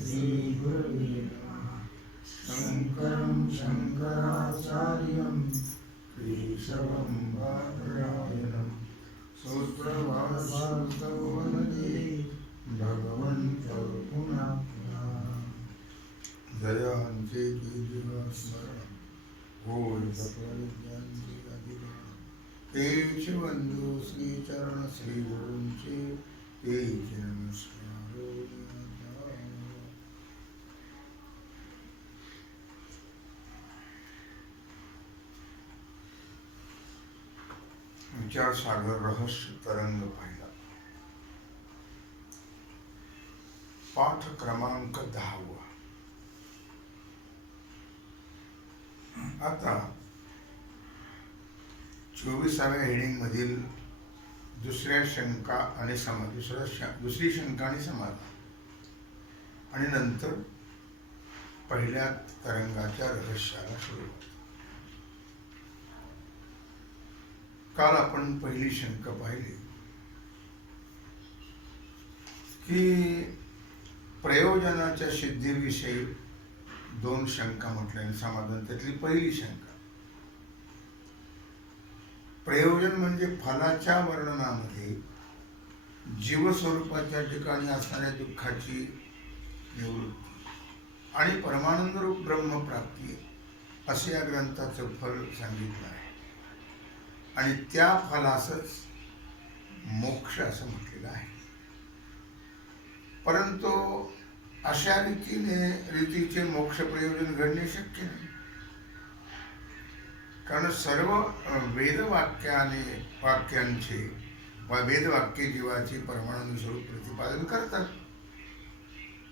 श्रीगुरवे नमः। शङ्करं शङ्कराचार्यं केशवं बादरायणं सूत्रभारतौ वन्दे भगवन्तौ पुनः पुनः। जयांते स्मरणं होय सफलज्ञानचे अधिकार तेच वंदो श्रीचरण श्रीगुरूंचे तेच नमस्कार। विचार सागर रहस्य तरंग पाहिला। पाठ क्रमांक 10। आता 24व्या हेडिंग मधील दुसरी शंका आणि समाधान आणि नंतर पहिल्या तरंगाच्या रहस्याला सुरुवात। काल आपण पहिली शंका पाहिली की प्रयोजनाच्या सिद्धीविषयी 2 शंका म्हटल्याने समाधान। त्यातली पहिली शंका, प्रयोजन म्हणजे फलाच्या वर्णनामध्ये जीवस्वरूपाच्या ठिकाणी असणाऱ्या दुःखाची निवृत्ती आणि परमानंद रूप ब्रह्मप्राप्ती असे या ग्रंथाचं फल सांगितलं आहे आणि त्या फलासच मोक्ष असं म्हटलेलं आहे। परंतु अशा रीतीचे मोक्ष प्रयोजन घडणे शक्य नाही, कारण सर्व वेदवाक्ये जीवाचे परमानंद स्वरूप प्रतिपादन करतात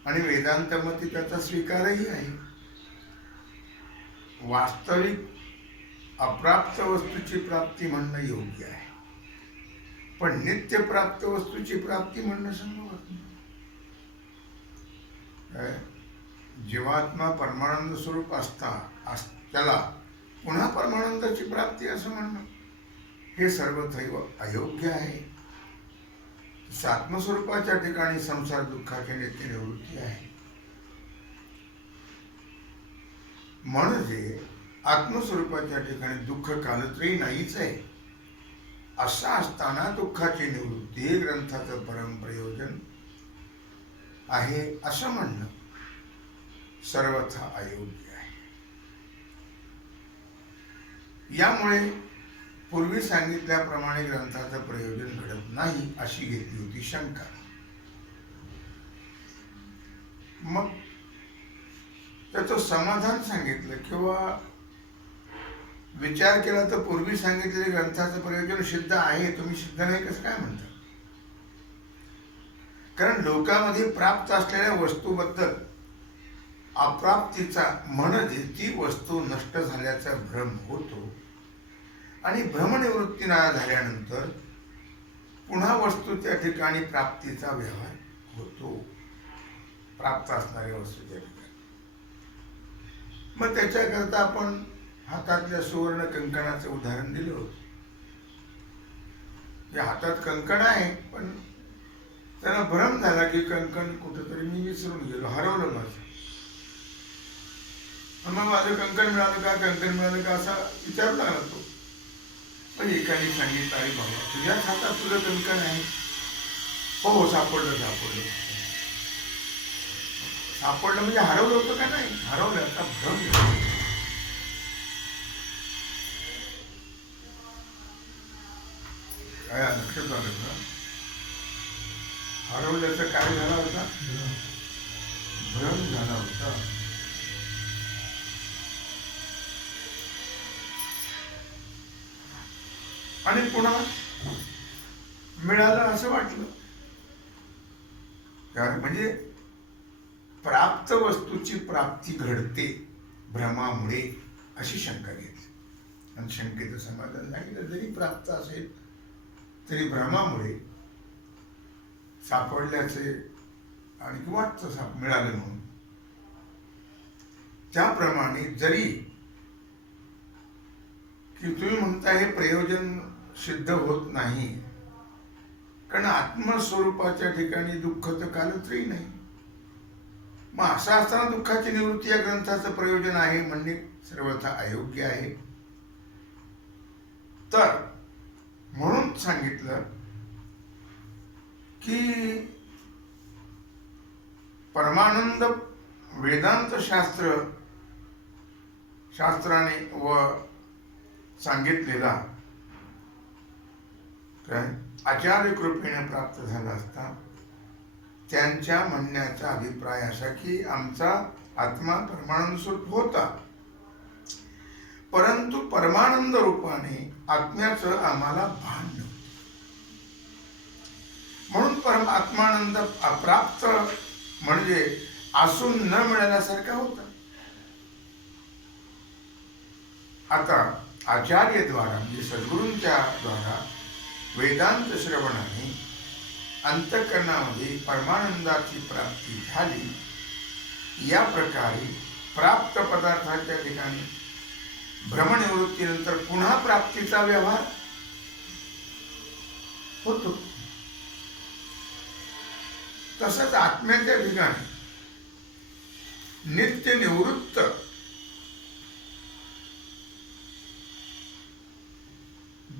आणि वेदांत मते त्याचा स्वीकारही आहे। वास्तविक अप्राप्त वस्तूची प्राप्ती म्हणणं योग्य आहे, पण नित्य प्राप्त वस्तूची प्राप्ती म्हणणं संभवत नाही। जीवात्मा परमानंद स्वरूप त्याला पुन्हा परमानंदाची प्राप्ती असं म्हणणं हे सर्वथैव अयोग्य आहे। आत्मस्वरूपाच्या ठिकाणी संसार दुःखाची नित्य निवृत्ती आहे। म्हणजे आत्मस्वरूपाच्या ठिकाणी दुःख कालत्रयी नाहीच आहे। असा असताना दुःखाची निवृत्ती हे ग्रंथाचं परम प्रयोजन आहे असं म्हणणं सर्वथा अयोग्य आहे। यामुळे पूर्वी सांगितल्याप्रमाणे ग्रंथाचं प्रयोजन घडत नाही अशी घेतली होती शंका। मग त्याचं समाधान सांगितलं किंवा विचार केला तर पूर्वी सांगितलेले ग्रंथाचं प्रयोजन सिद्ध आहे, तुम्ही सिद्ध नाही कसं काय म्हणता? कारण लोकांमध्ये प्राप्त असलेल्या वस्तूबद्दल अप्राप्तीचा म्हणजे ती वस्तू नष्ट झाल्याचा भ्रम होतो आणि भ्रमनिवृत्ती न झाल्यानंतर पुन्हा वस्तू त्या ठिकाणी प्राप्तीचा व्यवहार होतो, प्राप्त असणाऱ्या वस्तूच्या ठिकाणी। मग त्याच्याकरता आपण हातातल्या सुवर्ण कंकणाचं उदाहरण दिलं होतं। या हातात कंकण आहे, पण त्याला भ्रम झाला की कंकण कुठेतरी मी विसरून गेलो, हरवलं माझं। मग माझं कंकण मिळालं का, कंकण मिळालं का असा विचारू लागला तो। पण एकाने सांगितलं, अरे बाबा तुझ्याच हातात तुझं कंकण आहे? हो सापडलं म्हणजे हरवलं होतं का? नाही हरवलं, आता भ्रम काय लक्षात आलं का? हरवल्याचं काय झाला होता? भ्रम झाला होता। आणि पुन्हा मिळालं असं वाटलं, म्हणजे प्राप्त वस्तूची प्राप्ती घडते भ्रमामुळे अशी शंका घेतली। आणि शंकेचं समाधान सांगितलं, जरी प्राप्त असेल तरी भ्रमामुळे सापडल्याचे आणि वाटतं मिळालं म्हणून। त्याप्रमाणे जरी की तुम्ही म्हणता हे प्रयोजन सिद्ध होत नाही, कारण आत्मस्वरूपाच्या ठिकाणी दुःख तर कालत्रयी नाही, मग असं असताना दुःखाची निवृत्ती या ग्रंथाचं प्रयोजन आहे म्हणणे सर्वथा अयोग्य आहे. तर म्हणून सांगितलं की परमानंद वेदांत शास्त्राने व सांगितलेला आचार्य कृपेने प्राप्त झाला असता त्यांच्या म्हणण्याचा अभिप्राय असा की आमचा आत्मा परमानंद स्वरूप होता, परंतु परमानंद रूपाने आत्म्याचं आम्हाला भान नव्हतं, म्हणून परमात्मानंद अप्राप्त म्हणजे असून न मिळाल्यासारखा होता. आता आचार्यद्वारा म्हणजे सद्गुरूंच्या द्वारा वेदांत श्रवणाने अंतःकरणामध्ये परमानंदाची प्राप्ती झाली. या प्रकारे प्राप्त पदार्थाच्या ठिकाणी भ्रमनिवृत्तीनंतर पुन्हा प्राप्तीचा व्यवहार होतो. तसंच आत्म्याच्या ठिकाणी नित्य निवृत्त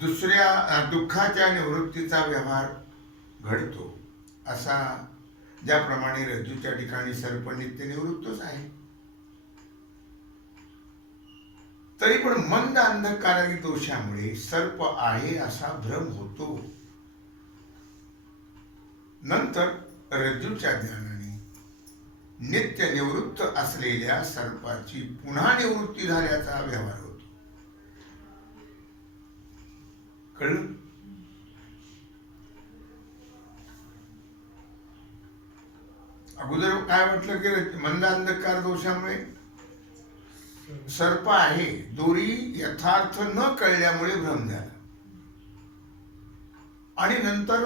दुसऱ्या दुःखाच्या निवृत्तीचा व्यवहार घडतो. असा ज्याप्रमाणे रज्जूच्या ठिकाणी सर्प नित्य निवृत्तच आहे, तरी पण मंद अंधकारादी दोषामुळे सर्प आहे असा भ्रम होतो. नंतर रज्जूच्या ज्ञानाने नित्य निवृत्त असलेल्या सर्पाची पुन्हा निवृत्ती झाल्याचा व्यवहार होतो. कळलं? अगोदर काय म्हटलं की मंद अंधकार दोषामुळे सर्प आहे, दोरी यथार्थ न कळल्यामुळे भ्रम झाला, आणि नंतर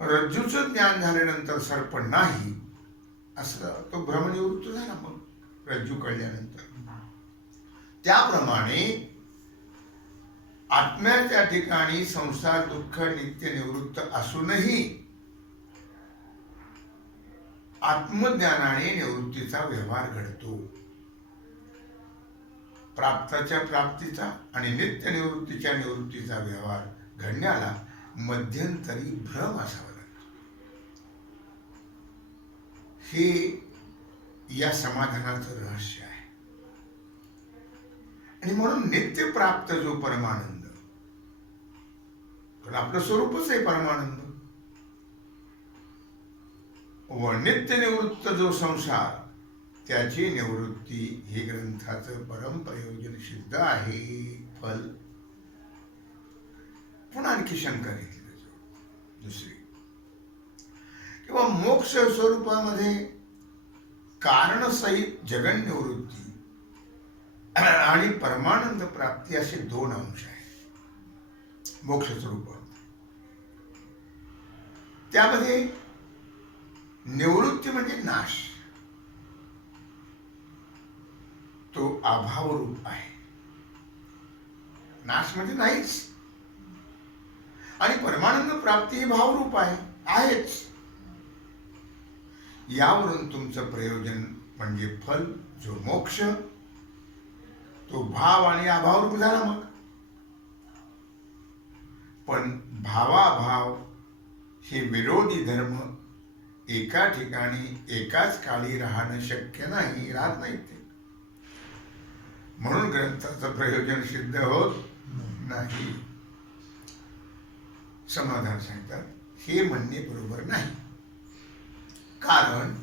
रज्जूचं ज्ञान झाल्यानंतर सर्प नाही असं तो भ्रमनिवृत्त झाला. मग रज्जू कळल्यानंतर त्याप्रमाणे आत्म्याच्या ठिकाणी संसार दुःख नित्य निवृत्त असूनही आत्मज्ञानाने निवृत्तीचा व्यवहार घडतो. प्राप्ताच्या प्राप्तीचा आणि नित्य निवृत्तीच्या निवृत्तीचा व्यवहार घडण्याला मध्यंतरी भ्रम असावा लागतो. हे या समाधानाचं रहस्य आहे. आणि म्हणून नित्य प्राप्त जो परमानंद, पण आपलं स्वरूपच आहे परमानंद, व नित्य निवृत्त जो संसार त्याची निवृत्ती हे ग्रंथाचं परम प्रयोजन सिद्ध आहे. फल पुन्हा आणखी शंका घेतली दुसरी, किंवा मोक्ष स्वरूपामध्ये कारणसहित जगन निवृत्ती आणि परमानंद प्राप्ती असे दोन अंश आहेत मोक्ष स्वरूपात. त्यामध्ये निवृत्ती म्हणजे नाश, तो अभाव रूप आहे. नाश म्हणजे नाहीच. आणि परमानंद प्राप्ती ही भावरूप आहेच. यावरून तुमचं प्रयोजन म्हणजे फल जो मोक्ष तो भाव आणि अभावरूप झाला. मग पण भावाभाव हे विरोधी धर्म एका ठिकाणी एकाच काळी राहणं शक्य नाही, राहत नाही ते. म्हणून ग्रंथाचं प्रयोजन सिद्ध होत नाही. समाधान सांगतात हे म्हणणे बरोबर नाही. कारण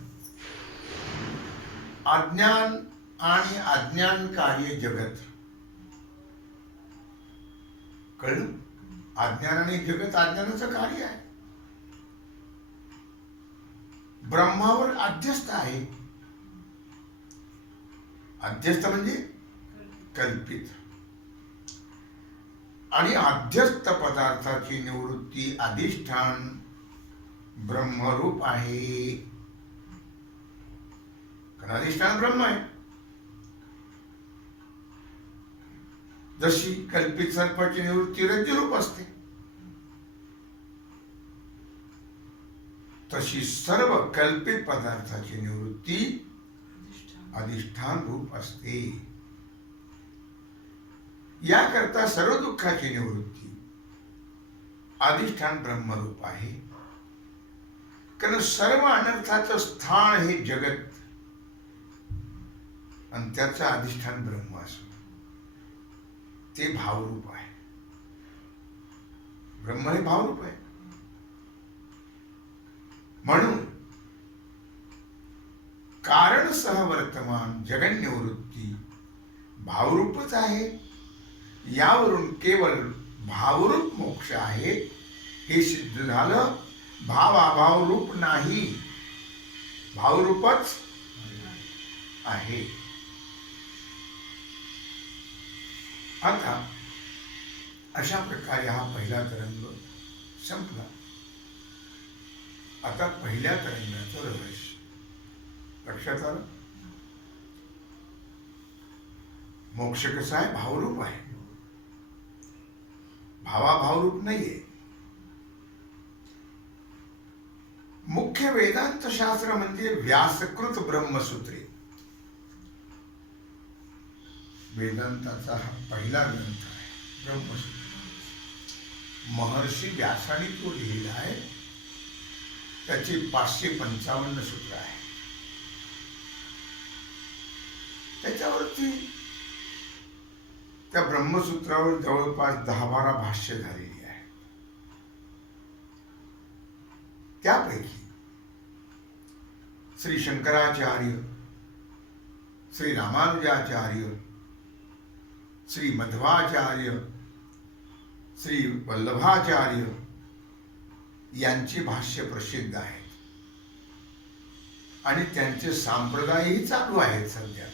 अज्ञान आणि अज्ञानकार्य जगत, कळलं? अज्ञान आणि जगत अज्ञानाचं कार्य आहे. ब्रह्मावर अध्यस्त आहे. अध्यस्त म्हणजे कल्पित. आणि अध्यस्त पदार्थाची निवृत्ती अधिष्ठान ब्रह्मरूप आहे. कारण अधिष्ठान ब्रह्म आहे. जशी कल्पित सर्पाची निवृत्ती रज्जुरूप असते, तशी सर्व कल्पित पदार्थाची निवृत्ती अधिष्ठान रूप असते. याकरता सर्व दुःखाची निवृत्ती अधिष्ठान ब्रह्मरूप आहे. कारण सर्व अनर्थाचं स्थान हे जगत आणि त्याचं अधिष्ठान ब्रह्म असो ते भावरूप आहे. ब्रह्म हे भावरूप आहे. म्हणून कारण सह वर्तमान जगन निवृत्ती भावरूपच आहे. यावरून केवळ भावरूप मोक्ष आहे हे सिद्ध झालं. भाव अभाव रूप नाही, भावरूपच आहे. आता अशा प्रकारे हा पहिला तरंग संपला. आता पहिल्या तरंगाचं रहस्य लक्षात आलं. मोक्ष कसा आहे? भावरूप आहे, भावाभावरूप नाहीये. मुख्य वेदांत शास्त्र म्हणजे व्यासकृत ब्रह्मसूत्रे. वेदांताचा हा पहिला ग्रंथ आहे ब्रह्मसूत्र. महर्षी व्यासाने तो लिहिला आहे. त्याची 555 सूत्र आहे. त्याच्यावरती त्या ब्रह्मसूत्रावर जवळपास 10-12 भाष्य झालेली आहे. त्यापैकी श्री शंकराचार्य, श्री रामानुजाचार्य, श्री मध्वाचार्य, श्री वल्लभाचार्य यांची भाष्य प्रसिद्ध आहेत आणि त्यांचे संप्रदायही चालू आहेत सध्या.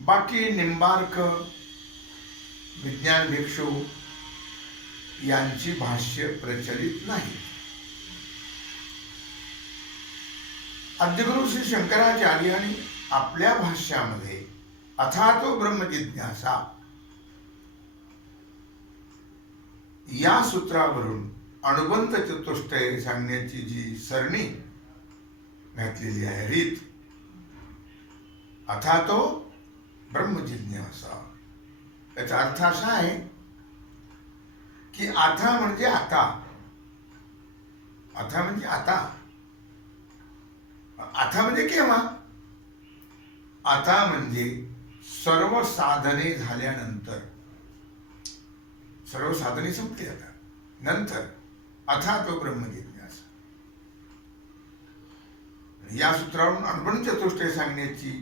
बाकी निंबार्क, विज्ञान भिक्षू यांची भाष्य प्रचलित नाही. आद्यगुरु श्री शंकराचार्यांनी आपल्या भाष्यामध्ये अथातो ब्रह्मजिज्ञासा या सूत्रावरून अनुबंध चतुष्टय सांगण्याची जी सरणी घातलेली आहे, रीत, अथातो ब्रह्मजिज्ञासा, याचा अर्थ असा आहे की आता म्हणजे आता, आता म्हणजे आता, आता म्हणजे केव्हा? आता म्हणजे सर्व साधने झाल्यानंतर. सर्व साधने संपली आता, नंतर अथातो ब्रह्मजिज्ञासा. या सूत्रावरून अनुबंध चतुष्टय सांगण्याची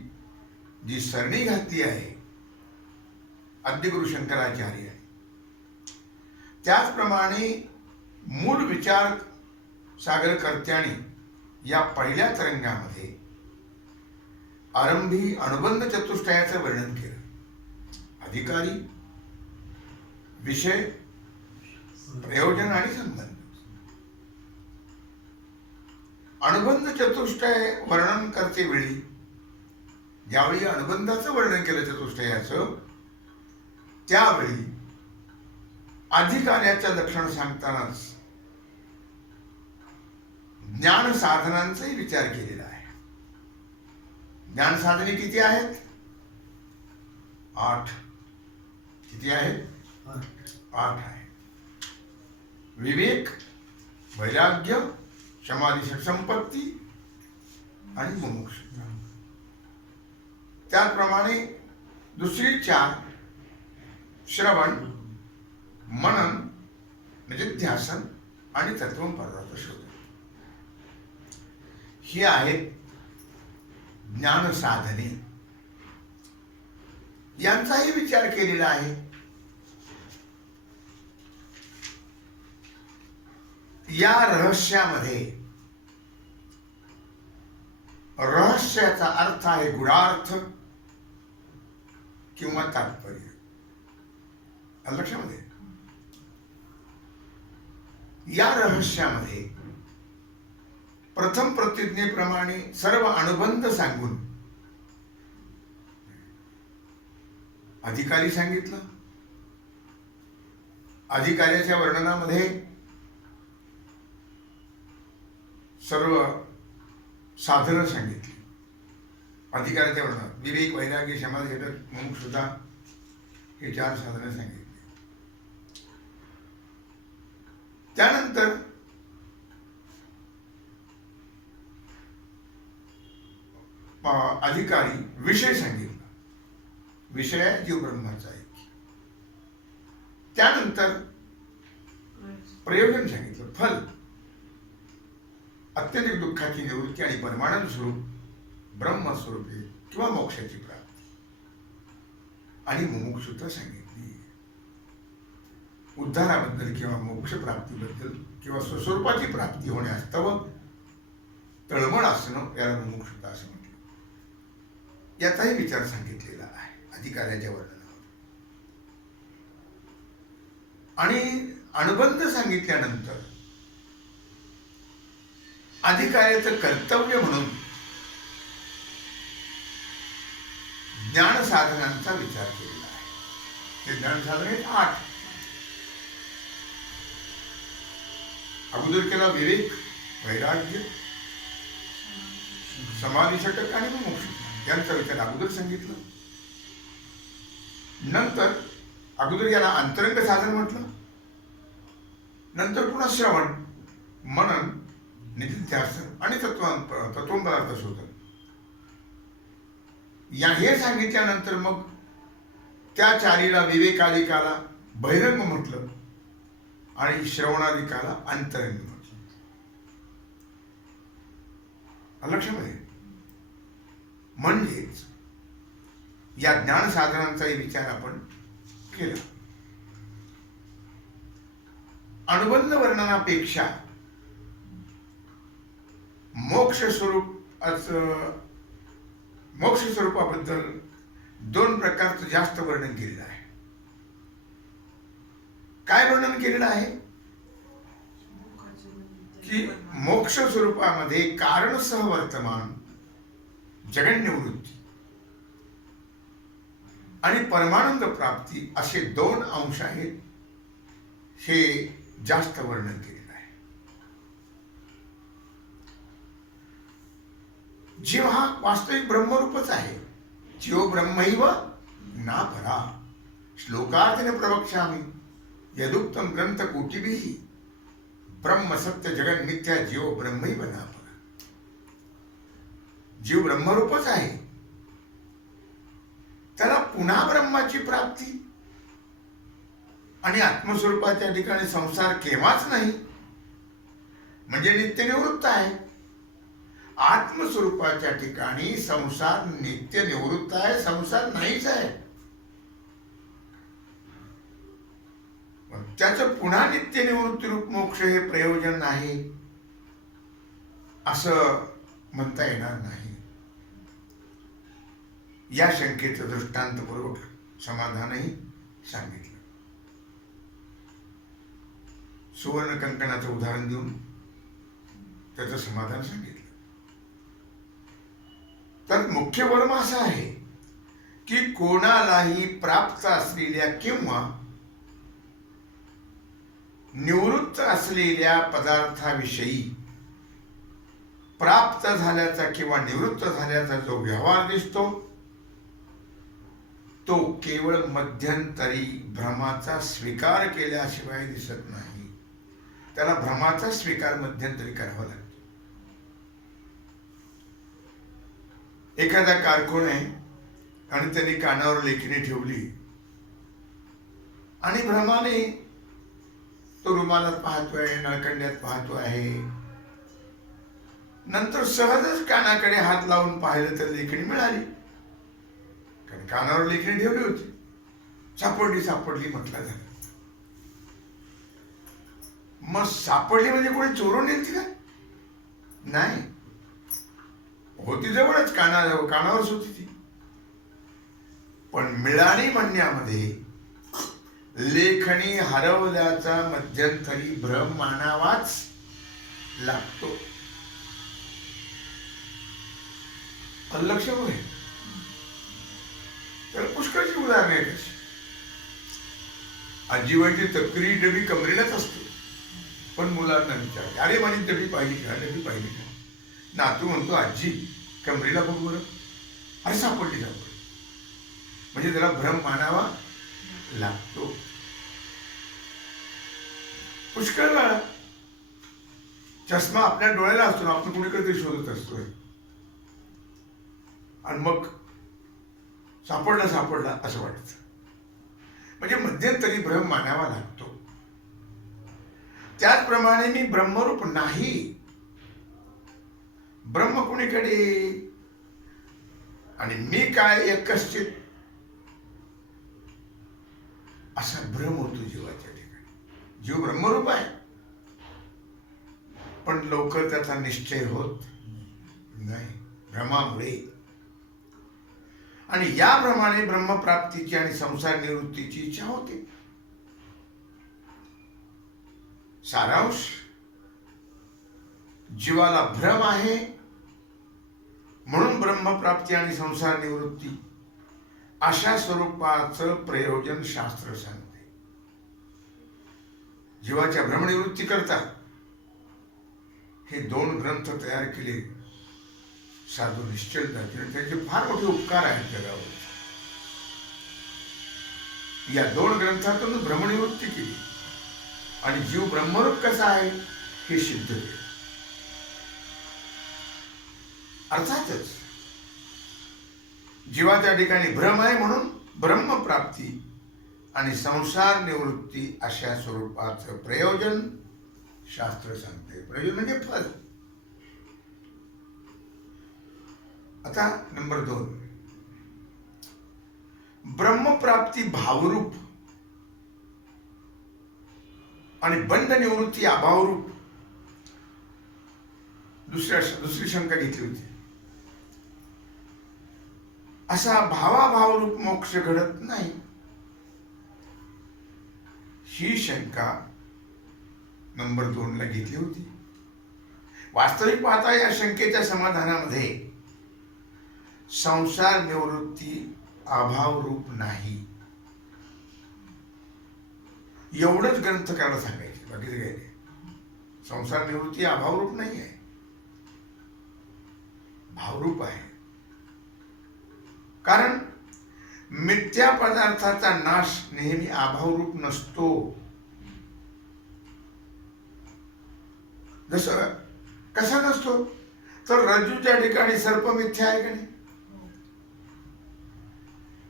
जी सरणी घातली आहे आद्यगुरु शंकराचार्य, त्याचप्रमाणे मूळ विचार सागरकर्त्यांनी या पहिल्या तरंगामध्ये आरंभी अनुबंध चतुष्टयाचं वर्णन केलं. अधिकारी, विषय, प्रयोजन आणि संबंध. अनुबंध चतुष्टय वर्णन करते वेळी ज्यावेळी अनुबंधाचं वर्णन केलं चतुष्टयाचं, त्यावेळी अधिकार्याचं लक्षण सांगतानाच ज्ञान साधनांचाही विचार केलेला आहे. ज्ञान साधने किती आहेत? 8. किती आहेत? 8 आहे. विवेक, वैराग्य, समाधी, संपत्ती आणि मुमुक्षुता. त्याचप्रमाणे दुसरी 4 श्रवण, मनन, निधिध्यासन आणि तत्वं पदार्थ शोध. ही आहेत ज्ञान साधने. यांचाही विचार केलेला आहे. या रहस्यामध्ये रहस्याचा अर्थ आहे गुढार्थ किंवा तात्पर्य. लक्षामध्ये या रहस्यामध्ये प्रथम प्रतिज्ञेप्रमाणे सर्व अनुबंध सांगून अधिकारी सांगितलं. अधिकाऱ्याच्या वर्णनामध्ये सर्व साधनं सांगितली अधिकाराच्या वर्णनात. विवेक, वैराग्य, क्षमा, झेडक, मुमुक्षुता हे 4 साधनं सांगितली. त्यानंतर अधिकारी विषय सांगितला. विषय आहे जीव ब्रह्माचा आहे. त्यानंतर प्रयोजन सांगितलं, फल, अत्यंत दुःखाची निवृत्ती आणि परमानंद स्वरूप ब्रह्मस्वरूपी किंवा मोक्षाची प्राप्ती आणि मुमुक्षुता सांगितली. उद्धाराबद्दल किंवा मोक्ष प्राप्तीबद्दल किंवा स्वस्वरूपाची प्राप्ती होण्यास तव तळमळ असणं याला मुमुक्षुता असं म्हटलं. याचाही विचार सांगितलेला आहे अधिकाऱ्याच्या वर्णनावर. आणि अनुबंध सांगितल्यानंतर अधिकाऱ्याचं कर्तव्य म्हणून ज्ञान साधनांचा विचार केलेला आहे. ते ज्ञान साधन आहेत 8. अगोदर केला विवेक, वैराग्य, समाधी, षटक आणि मोक्ष यांचा विचार अगोदर सांगितलं. नंतर अगोदर याला अंतरंग साधन म्हटलं. नंतर पुन्हा श्रवण, मनन, निधिध्यासन आणि तत्वपदार्थ शोधन या हे सांगितल्यानंतर मग त्या 4ला विवेकाधिकाला बहिरंग म्हटलं आणि श्रवणाधिकाला अंतरंग म्हटलं. लक्षामध्ये म्हणजेच या ज्ञान साधनांचाही विचार आपण केला. अनुबंध वर्णनापेक्षा मोक्ष स्वरूपाबद्दल 2 प्रकारचं जास्त वर्णन केलेलं आहे. काय वर्णन केलेलं आहे की मोक्ष स्वरूपामध्ये कारणसह वर्तमान, जगन्निवृत्ती आणि परमानंद प्राप्ती असे 2 अंश आहेत. हे जास्त वर्णन केलेलं आहे. जीव हा वास्तविक ब्रह्मरूपच आहे. जीव ब्रह्मैव ना परा श्लोकार्थेन प्रवक्ष्यामि यदुक्तम ग्रंथ कोटिभिः ब्रह्म सत्य जगन मिथ्या जीव ब्रह्मैव ना परा. जीव ब्रह्मरूपच आहे. त्याला पुन्हा ब्रह्माची प्राप्ती आणि आत्मस्वरूपाच्या ठिकाणी संसार केव्हाच नाही, म्हणजे नित्यनिवृत्त आहे. आत्मस्वरूपाच्या ठिकाणी संसार नित्य निवृत्त आहे, संसार नाहीच आहे. त्याचं पुन्हा नित्य निवृत्ती रूप मोक्ष हे प्रयोजन नाही असं म्हणता येणार नाही. या शंकेचं दृष्टांतपूर्वक समाधानही सांगितलं. सुवर्ण कंकणाचं उदाहरण देऊन त्याचं समाधान सांगितलं. तर मुख्य वर्म असा आहे की कोणालाही प्राप्त असलेल्या किंवा निवृत्त असलेल्या पदार्थाविषयी प्राप्त झाल्याचा किंवा निवृत्त झाल्याचा जो व्यवहार दिसतो तो केवळ मध्यंतरी भ्रमाचा स्वीकार केल्याशिवाय दिसत नाही. त्याला भ्रमाचा स्वीकार मध्यंतरी करावा लागतो. एखादा कारकून आहे आणि त्यांनी कानावर लेखणी ठेवली आणि भ्रमाने तो रुमालात पाहतोय, नळकंड्यात पाहतो आहे. नंतर सहजच कानाकडे हात लावून पाहिलं तर लेखणी मिळाली, कारण कानावर लेखणी ठेवली होती. सापडली म्हटलं झालं. मग सापडली म्हणजे कोणी चोरून नेलती का? नाही, होती जवळच, कानावरच होती ती. पण मिळाली म्हणण्यामध्ये लेखणी हरवल्याचा मध्यंतरी भ्रम मानावाच लागतो. लक्ष होय. तर पुष्कळची उदाहरणे आहेत अशी. आजीबाईची तक्री डबी कमरेलाच असते, पण मुलांना विचारते, अरे माझी डबी पाहिली का, डबी पाहिली का? नातू म्हणतो आजी कमरेला बघ बरं, अरे सापडली. म्हणजे त्याला भ्रम मानावा लागतो. पुष्कळ वेळा चष्मा आपल्या डोळ्याला असतो ना, आपण कुणीकडे तरी शोधत असतोय आणि मग सापडला असं वाटतं. म्हणजे मध्यंतरी भ्रम मानावा लागतो. त्याचप्रमाणे मी ब्रह्मरूप नाही, ब्रह्म कुणीकडे आणि मी काय एकश्चित, असा भ्रम होतो जीवाच्या ठिकाणी. जीव ब्रह्मरूप आहे पण लवकर त्याचा निश्चय होत नाही भ्रमामुळे. आणि याप्रमाणे ब्रह्मप्राप्तीची आणि संसार निवृत्तीची इच्छा होते. सारांश, जीवाला भ्रम आहे म्हणून ब्रह्मप्राप्ती आणि संसार निवृत्ती अशा स्वरूपाचं प्रयोजन शास्त्र सांगते. जीवाच्या भ्रमनिवृत्ती करता हे 2 ग्रंथ तयार केले साधू निश्चलदासजीने. त्यांचे फार मोठे उपकार आहेत जगावर. या 2 ग्रंथातून भ्रमनिवृत्ती केली आणि जीव ब्रह्मरूप कसा आहे हे सिद्ध केले. अर्थातच जीवाच्या ठिकाणी भ्रम आहे म्हणून ब्रह्मप्राप्ती आणि संसार निवृत्ती अशा स्वरूपाचं प्रयोजन शास्त्र सांगते. प्रयोजन म्हणजे फल. आता नंबर 2, ब्रह्मप्राप्ती भावरूप आणि बंध निवृत्ती अभावरूप. दुसरी शंका घेतली होती. असा भावाभावरूप मोक्ष घडत नाही, ही शंका नंबर 2 ला घेतली होती. वास्तविक पाहता या शंकेच्या समाधानामध्ये संसार निवृत्ती अभावरूप नाही एवढंच ग्रंथ करायला सांगायचे, बाकीचं काय नाही. संसार निवृत्ती अभावरूप नाही आहे, भावरूप आहे. कारण मिथ्या पदार्थाचा नाश नेहमी अभावरूप नसतो. जसं कसा नसतो तर रज्जूच्या ठिकाणी सर्प मिथ्या आहे का नाही,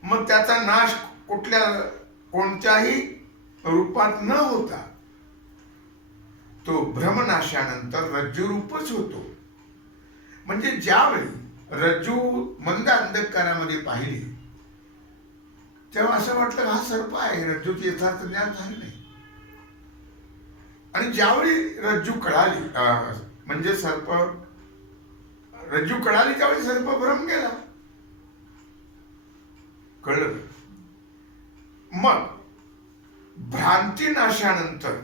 मग त्याचा नाश कोणत्याही रूपात न होता तो भ्रमनाशानंतर रज्जूरूपच होतो. म्हणजे ज्यावेळी रज्जू मंद अंधकारामध्ये पाहिली तेव्हा असं वाटलं हा सर्प आहे, रज्जूचे यथार्थ ज्ञान झाले नाही. आणि ज्यावेळी रज्जू कळाली, म्हणजे रज्जू कळाली त्यावेळी सर्प भ्रम गेला, कळलं. मग भ्रांती नाशानंतर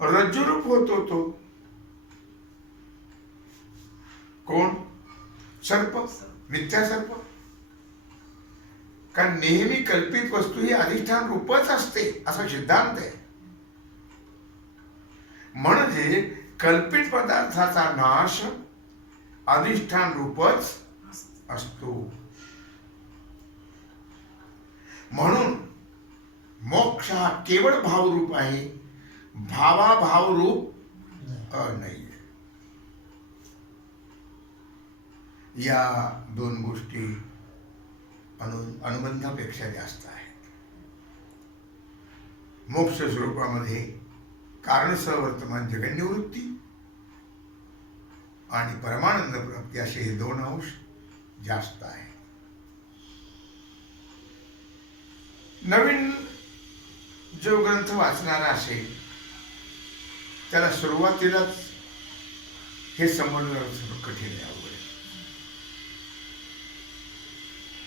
रज्जूरूप होतो तो कोण? सर्प, मिथ्या सर्प. कारण नेहमी कल्पित वस्तू ही अधिष्ठान रूपच असते असा सिद्धांत आहे. म्हणजे कल्पित पदार्थाचा नाश अधिष्ठान रूपच असतो. म्हणून मोक्ष हा केवळ भावरूप आहे, भावाभावरूप नाही. या 2 गोष्टी अनुबंधापेक्षा जास्त आहेत. मोक्ष स्वरूपामध्ये कारणसह वर्तमान जगन्निवृत्ती आणि परमानंद प्राप्ती असे हे 2 अंश जास्त आहेत. नवीन जो ग्रंथ वाचणारा असेल त्याला सुरुवातीलाच हे समजणं कठीण आहे, अवघड.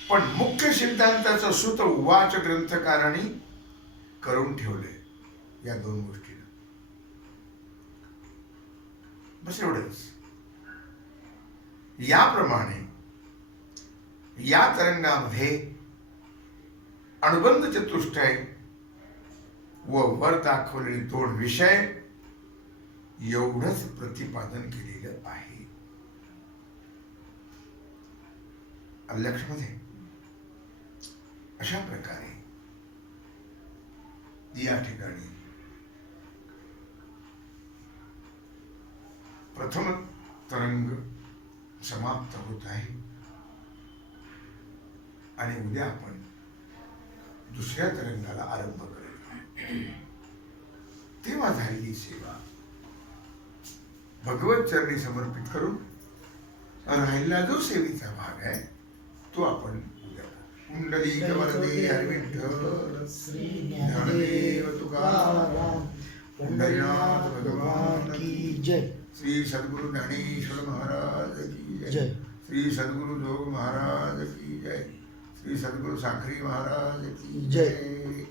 पण मुख्य सिद्धांताचं सूत उवाच ग्रंथकारांनी करून ठेवले या 2 गोष्टीला. बस एवढंच. याप्रमाणे या तरंगामध्ये अनुबंध चतुष्टय व वर दाखवलेले 2 विषय एवढंच प्रतिपादन केलेलं आहे. लक्षामध्ये अशा प्रकारे या ठिकाणी प्रथम तरंग समाप्त होत आहे आणि उद्या आपण दुसऱ्या तरंगाला आरंभ करूया. तेव्हा झालेली सेवा भगवत चरणी समर्पित करून राहिला जो सेवेचा भाग आहे तो आपण उद्या कुंडलिक वरदे हरिविठ्ठल श्री ज्ञानदेव तुकाराम पुंडरीनाथ भगवान की जय. श्री सद्गुरु ज्ञानेश्वर महाराज की जय. श्री सद्गुरु जोग महाराज की जय. श्री सद्गुरु साखरी महाराज की जय.